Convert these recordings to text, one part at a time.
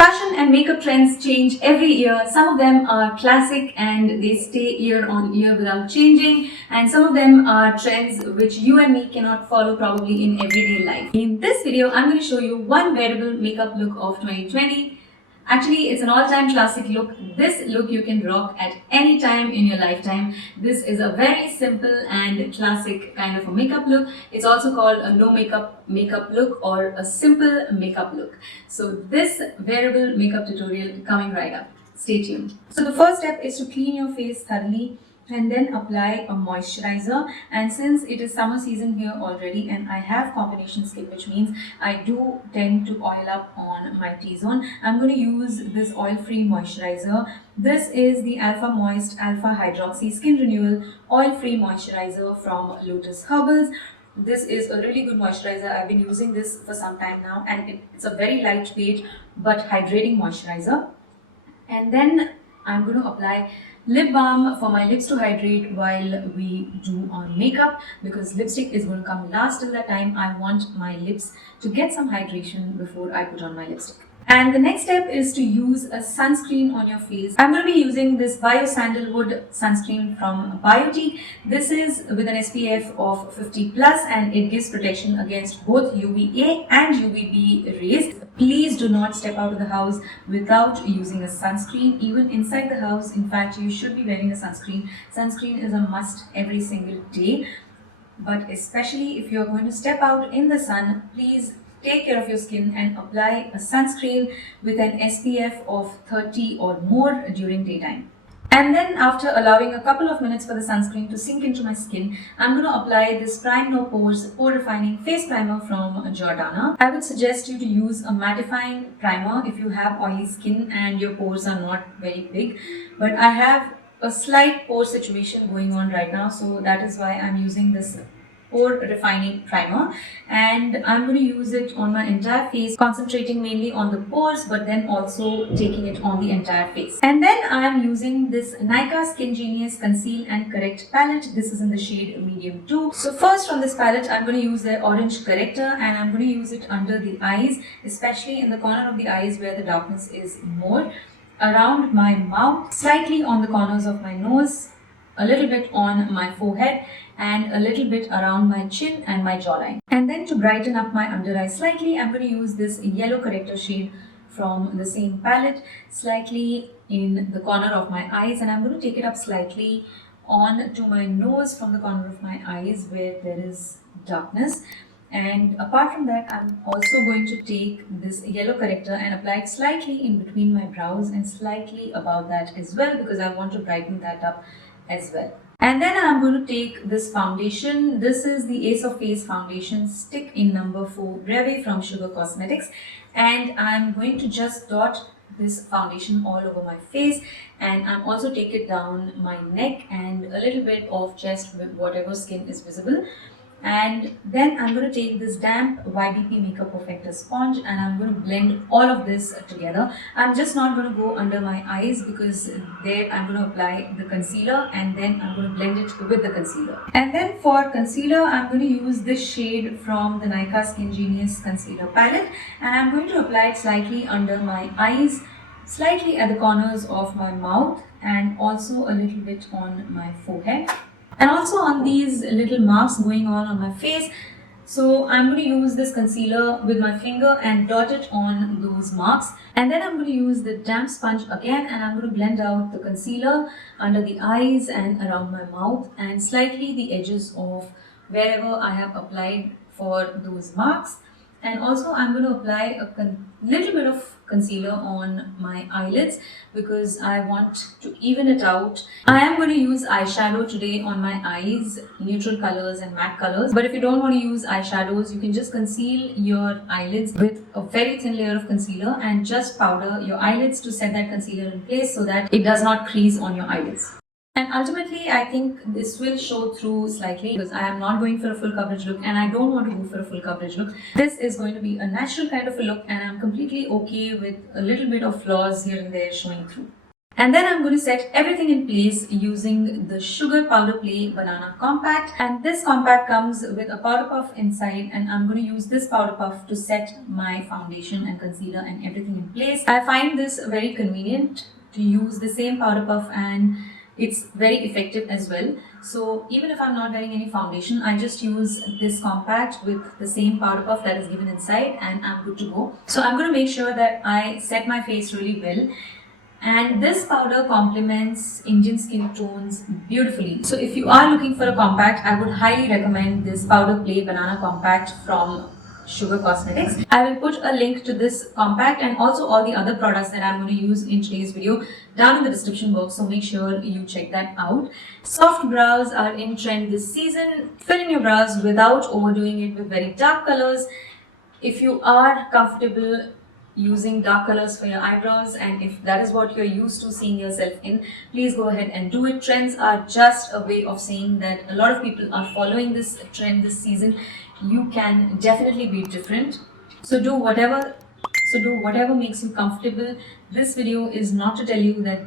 Fashion and makeup trends change every year. Some of them are classic and they stay year on year without changing, and some of them are trends which you and me cannot follow probably in everyday life. In this video, I'm going to show you one wearable makeup look of 2020. Actually, it's an all-time classic look. This look you can rock at any time in your lifetime. This is a very simple and classic kind of a makeup look. It's also called a no makeup look or a simple makeup look. So this wearable makeup tutorial coming right up. Stay tuned. So the first step is to clean your face thoroughly and then apply a moisturizer. And since it is summer season here already and I have combination skin, which means I do tend to oil up on my T-zone, I'm going to use this oil-free moisturizer. This is the Alpha Moist Alpha Hydroxy Skin Renewal Oil-Free Moisturizer from Lotus Herbals. This is a really good moisturizer. I've been using this for some time now, and it's a very lightweight but hydrating moisturizer. And then I'm going to apply lip balm for my lips to hydrate while we do our makeup, because lipstick is going to come last. Till that time, I want my lips to get some hydration before I put on my lipstick. And the next step is to use a sunscreen on your face. I'm going to be using this Bio Sandalwood sunscreen from Biotique. This is with an SPF of 50 plus and it gives protection against both UVA and UVB rays. Please do not step out of the house without using a sunscreen. Even inside the house, in fact, you should be wearing a sunscreen. Sunscreen is a must every single day. But especially if you're going to step out in the sun, please take care of your skin and apply a sunscreen with an SPF of 30 or more during daytime. And then after allowing a couple of minutes for the sunscreen to sink into my skin, I'm going to apply this Prime No Pores Pore Refining Face Primer from Jordana. I would suggest you to use a mattifying primer if you have oily skin and your pores are not very big. But I have a slight pore situation going on right now, so that is why I'm using this Pore Refining Primer, and I'm going to use it on my entire face, concentrating mainly on the pores but then also taking it on the entire face. And then I am using this Nykaa Skin Genius Conceal and Correct palette. This is in the shade medium 2. So first from this palette, I'm going to use the orange corrector and I'm going to use it under the eyes, especially in the corner of the eyes where the darkness is more, around my mouth, slightly on the corners of my nose, a little bit on my forehead, and a little bit around my chin and my jawline. And then to brighten up my under eye slightly, I'm going to use this yellow corrector shade from the same palette, slightly in the corner of my eyes, and I'm going to take it up slightly on to my nose from the corner of my eyes where there is darkness. And apart from that, I'm also going to take this yellow corrector and apply it slightly in between my brows and slightly above that as well, because I want to brighten that up as well. And then I'm going to take this foundation. This is the Ace of Face Foundation Stick in number 4 Breve from NYX Cosmetics. And I'm going to just dot this foundation all over my face, and I'm also take it down my neck and a little bit of chest with whatever skin is visible. And then I'm going to take this damp YDP Makeup Perfector sponge and I'm going to blend all of this together. I'm just not going to go under my eyes because there I'm going to apply the concealer and then I'm going to blend it with the concealer. And then for concealer, I'm going to use this shade from the Nykaa Skin Genius Concealer Palette and I'm going to apply it slightly under my eyes, slightly at the corners of my mouth and also a little bit on my forehead. And also on these little marks going on my face. So I'm going to use this concealer with my finger and dot it on those marks. And then I'm going to use the damp sponge again and I'm going to blend out the concealer under the eyes and around my mouth and slightly the edges of wherever I have applied for those marks. And also I'm going to apply a little bit of concealer on my eyelids because I want to even it out. I am going to use eyeshadow today on my eyes, neutral colors and matte colors. But if you don't want to use eyeshadows, you can just conceal your eyelids with a very thin layer of concealer and just powder your eyelids to set that concealer in place so that it does not crease on your eyelids. And ultimately, I think this will show through slightly because I am not going for a full coverage look and I don't want to go for a full coverage look. This is going to be a natural kind of a look and I'm completely okay with a little bit of flaws here and there showing through. And then I'm going to set everything in place using the Sugar Powder Play Banana Compact. And this compact comes with a powder puff inside, and I'm going to use this powder puff to set my foundation and concealer and everything in place. I find this very convenient to use the same powder puff, and it's very effective as well. So even if I'm not wearing any foundation, I just use this compact with the same powder puff that is given inside, and I'm good to go. So I'm going to make sure that I set my face really well. And this powder complements Indian skin tones beautifully. So if you are looking for a compact, I would highly recommend this Powder Play Banana Compact from Sugar Cosmetics. I will put a link to this compact and also all the other products that I'm going to use in today's video down in the description box, so make sure you check that out. Soft brows are in trend this season. Fill in your brows without overdoing it with very dark colors. If you are comfortable using dark colors for your eyebrows, and if that is what you're used to seeing yourself in, please go ahead and do it. Trends are just a way of saying that a lot of people are following this trend this season. You can definitely be different. So do whatever makes you comfortable. This video is not to tell you that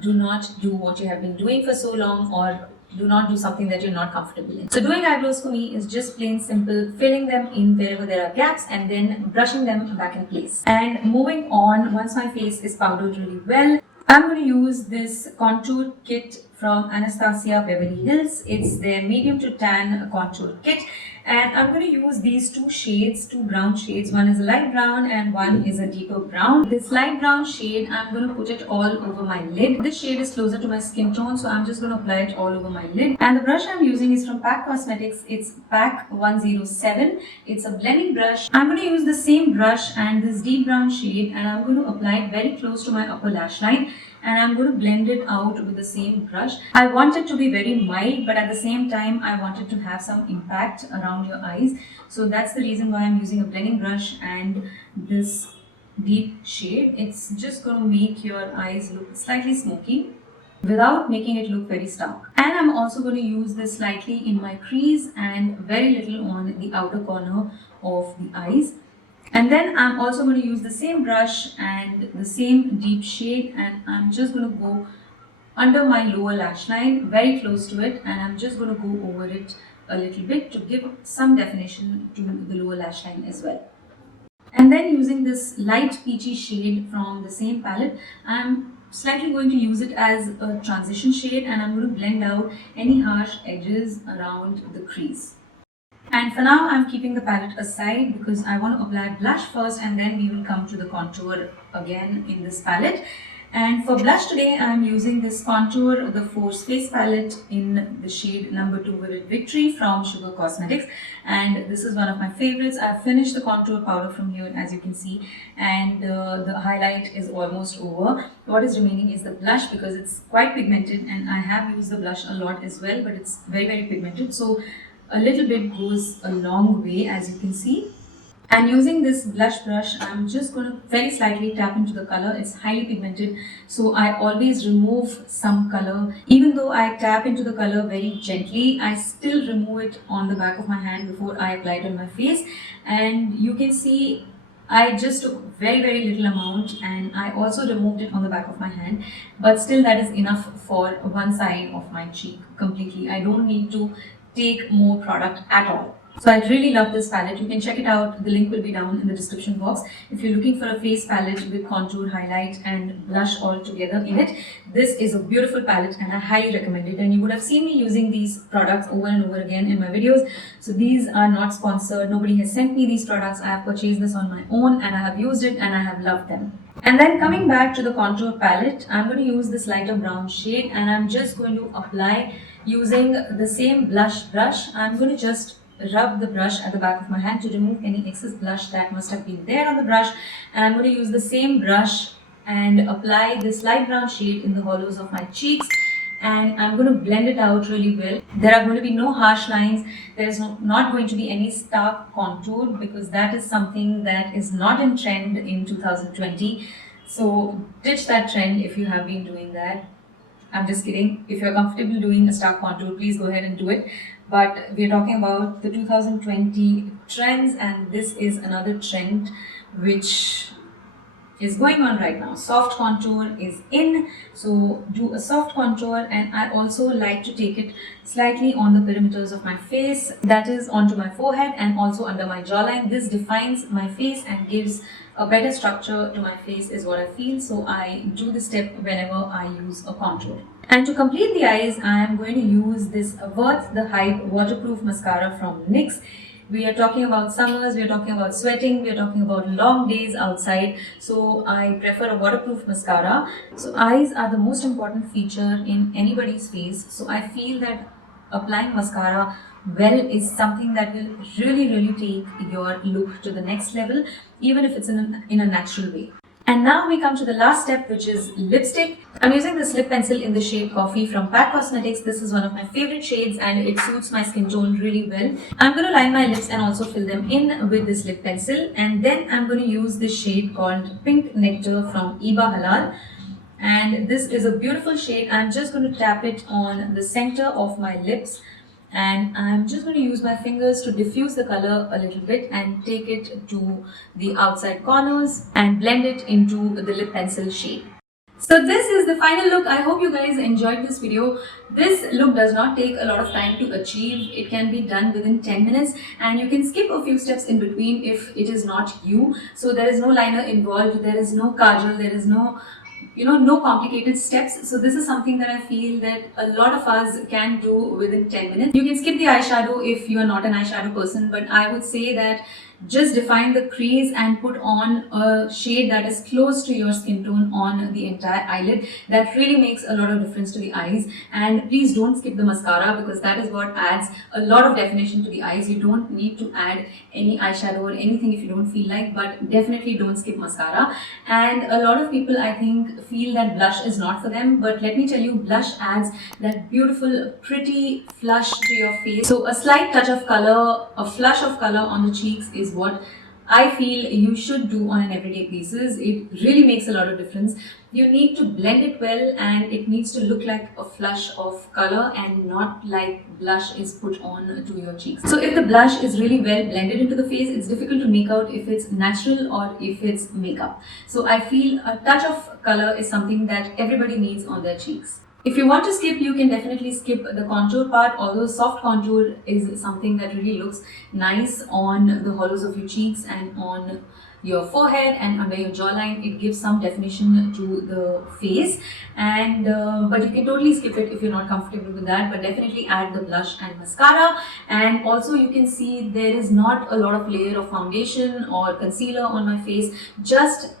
do not do what you have been doing for so long, or do not do something that you're not comfortable in. So doing eyebrows for me is just plain simple, filling them in wherever there are gaps and then brushing them back in place. And moving on, once my face is powdered really well, I'm going to use this contour kit from Anastasia Beverly Hills. It's their medium to tan contour kit. And I'm going to use these two shades, two brown shades. One is a light brown and one is a deeper brown. This light brown shade, I'm going to put it all over my lid. This shade is closer to my skin tone, so I'm just going to apply it all over my lid. And the brush I'm using is from P.A.C Cosmetics. It's P.A.C 107. It's a blending brush. I'm going to use the same brush and this deep brown shade, and I'm going to apply it very close to my upper lash line. And I'm going to blend it out with the same brush. I want it to be very mild, but at the same time, I want it to have some impact around your eyes. So that's the reason why I'm using a blending brush and this deep shade. It's just going to make your eyes look slightly smoky without making it look very stark. And I'm also going to use this slightly in my crease and very little on the outer corner of the eyes. And then I'm also going to use the same brush and the same deep shade, and I'm just going to go under my lower lash line, very close to it, and I'm just going to go over it a little bit to give some definition to the lower lash line as well. And then using this light peachy shade from the same palette, I'm slightly going to use it as a transition shade, and I'm going to blend out any harsh edges around the crease. And for now, I'm keeping the palette aside because I want to apply blush first, and then we will come to the contour again in this palette. And for blush today, I'm using this Contour the Force Face palette in the shade number 2 Vivid Victory from Sugar Cosmetics. And this is one of my favorites. I've finished the contour powder from here, as you can see, and the highlight is almost over. What is remaining is the blush because it's quite pigmented, and I have used the blush a lot as well, but it's very, very pigmented. So a little bit goes a long way, as you can see. And using this blush brush, I'm just going to very slightly tap into the color. It's highly pigmented, so I always remove some color. Even though I tap into the color very gently, I still remove it on the back of my hand before I apply it on my face. And you can see I just took very, very little amount, and I also removed it on the back of my hand, but still that is enough for one side of my cheek completely. I don't need to take more product at all. So I really love this palette. You can check it out. The link will be down in the description box. If you're looking for a face palette with contour, highlight and blush all together in it, this is a beautiful palette and I highly recommend it. And you would have seen me using these products over and over again in my videos. So these are not sponsored. Nobody has sent me these products. I have purchased this on my own and I have used it and I have loved them. And then coming back to the contour palette, I'm going to use this lighter brown shade and I'm just going to apply using the same blush brush. I'm going to just rub the brush at the back of my hand to remove any excess blush that must have been there on the brush. And I'm going to use the same brush and apply this light brown shade in the hollows of my cheeks. And I'm going to blend it out really well. There are going to be no harsh lines. There is not going to be any stark contour because that is something that is not in trend in 2020. So ditch that trend if you have been doing that. I'm just kidding. If you're comfortable doing a stark contour, please go ahead and do it. But we're talking about the 2020 trends, and this is another trend which is going on right now. Soft contour is in, so do a soft contour. And I also like to take it slightly on the perimeters of my face, that is onto my forehead and also under my jawline. This defines my face and gives a better structure to my face is what I feel. So I do this step whenever I use a contour. And to complete the eyes, I am going to use this Worth the Hype waterproof mascara from NYX. We are talking about summers, we are talking about sweating, we are talking about long days outside. So I prefer a waterproof mascara. So eyes are the most important feature in anybody's face. So I feel that applying mascara well is something that will really take your look to the next level, even if it's in a natural way. And now we come to the last step, which is lipstick. I'm using this lip pencil in the shade Coffee from P.A.C Cosmetics. This is one of my favorite shades and it suits my skin tone really well. I'm going to line my lips and also fill them in with this lip pencil. And then I'm going to use this shade called Pink Nectar from Iba Halal. And this is a beautiful shade. I'm just going to tap it on the center of my lips. And I'm just going to use my fingers to diffuse the color a little bit and take it to the outside corners and blend it into the lip pencil shade. So this is the final look. I hope you guys enjoyed this video. This look does not take a lot of time to achieve. It can be done within 10 minutes and you can skip a few steps in between if it is not you. So there is no liner involved, there is no kajal, there is no no complicated steps. So this is something that I feel that a lot of us can do within 10 minutes. You can skip the eyeshadow if you are not an eyeshadow person, but I would say that just define the crease and put on a shade that is close to your skin tone on the entire eyelid. That really makes a lot of difference to the eyes. And please don't skip the mascara because that is what adds a lot of definition to the eyes. You don't need to add any eyeshadow or anything if you don't feel like, but definitely don't skip mascara. And a lot of people, I think, feel that blush is not for them, but let me tell you, blush adds that beautiful pretty flush to your face. So a slight touch of color, a flush of color on the cheeks is what I feel you should do on an everyday basis. It really makes a lot of difference. You need to blend it well and it needs to look like a flush of color and not like blush is put on to your cheeks. So if the blush is really well blended into the face, it's difficult to make out if it's natural or if it's makeup. So I feel a touch of color is something that everybody needs on their cheeks. If you want to skip, you can definitely skip the contour part, although soft contour is something that really looks nice on the hollows of your cheeks and on your forehead and under your jawline. It gives some definition to the face, and but you can totally skip it if you're not comfortable with that, but definitely add the blush and mascara. And also you can see there is not a lot of layer of foundation or concealer on my face, just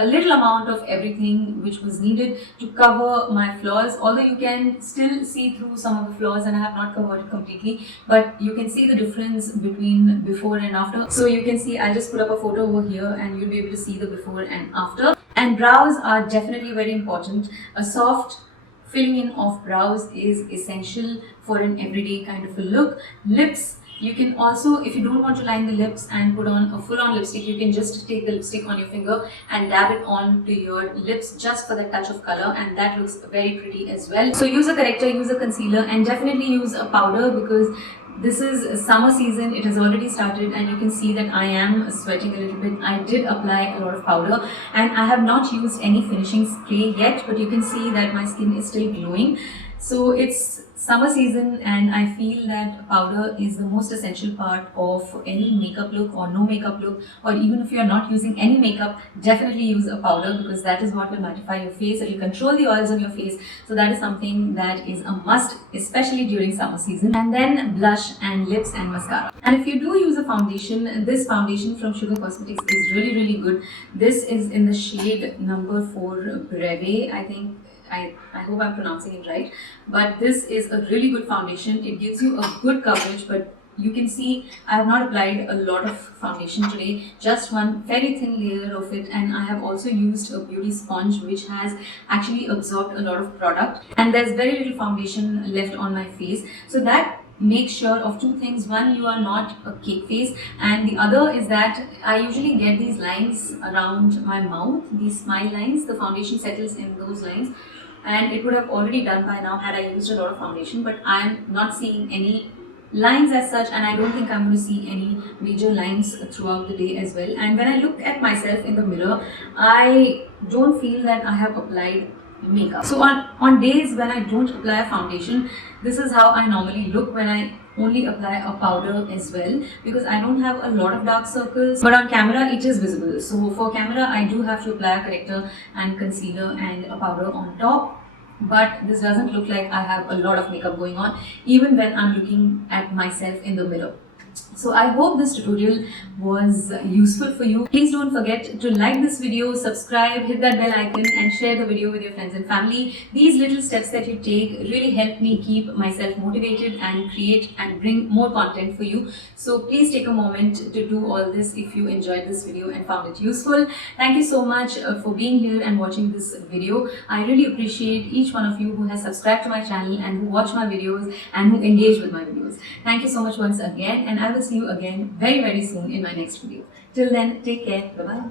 a little amount of everything which was needed to cover my flaws, although you can still see through some of the flaws and I have not covered it completely, but you can see the difference between before and after. So you can see, I'll just put up a photo over here and you'll be able to see the before and after. And brows are definitely very important. A soft filling in of brows is essential for an everyday kind of a look. Lips, you can also, if you don't want to line the lips and put on a full-on lipstick, you can just take the lipstick on your finger and dab it onto your lips just for that touch of color, and that looks very pretty as well. So use a corrector, use a concealer, and definitely use a powder because this is summer season. It has already started and you can see that I am sweating a little bit. I did apply a lot of powder and I have not used any finishing spray yet, but you can see that my skin is still glowing. So it's summer season and I feel that powder is the most essential part of any makeup look or no makeup look, or even if you are not using any makeup, definitely use a powder because that is what will mattify your face. It will control the oils on your face. So that is something that is a must, especially during summer season. And then blush and lips and mascara. And if you do use a foundation, this foundation from Sugar Cosmetics is really good. This is in the shade number 4 Breve, I think. I hope I'm pronouncing it right, but this is a really good foundation. It gives you a good coverage, but you can see I have not applied a lot of foundation today, just one very thin layer of it, and I have also used a beauty sponge which has actually absorbed a lot of product, and there's very little foundation left on my face. So that make sure of two things. One, you are not a cake face, and the other is that I usually get these lines around my mouth, these smile lines. The foundation settles in those lines, and it would have already done by now had I used a lot of foundation, but I am not seeing any lines as such, and I don't think I'm going to see any major lines throughout the day as well. And when I look at myself in the mirror, I don't feel that I have applied makeup. So on days when I don't apply a foundation, this is how I normally look when I only apply a powder as well, because I don't have a lot of dark circles, but on camera it is visible. So for camera I do have to apply a corrector and concealer and a powder on top, but this doesn't look like I have a lot of makeup going on even when I'm looking at myself in the mirror. So I hope this tutorial was useful for you. Please don't forget to like this video, subscribe, hit that bell icon and share the video with your friends and family. These little steps that you take really help me keep myself motivated and create and bring more content for you. So please take a moment to do all this if you enjoyed this video and found it useful. Thank you so much for being here and watching this video. I really appreciate each one of you who has subscribed to my channel and who watch my videos and who engage with my videos. Thank you so much once again, and I will see you again very soon in my next video. Till then, take care. Bye bye.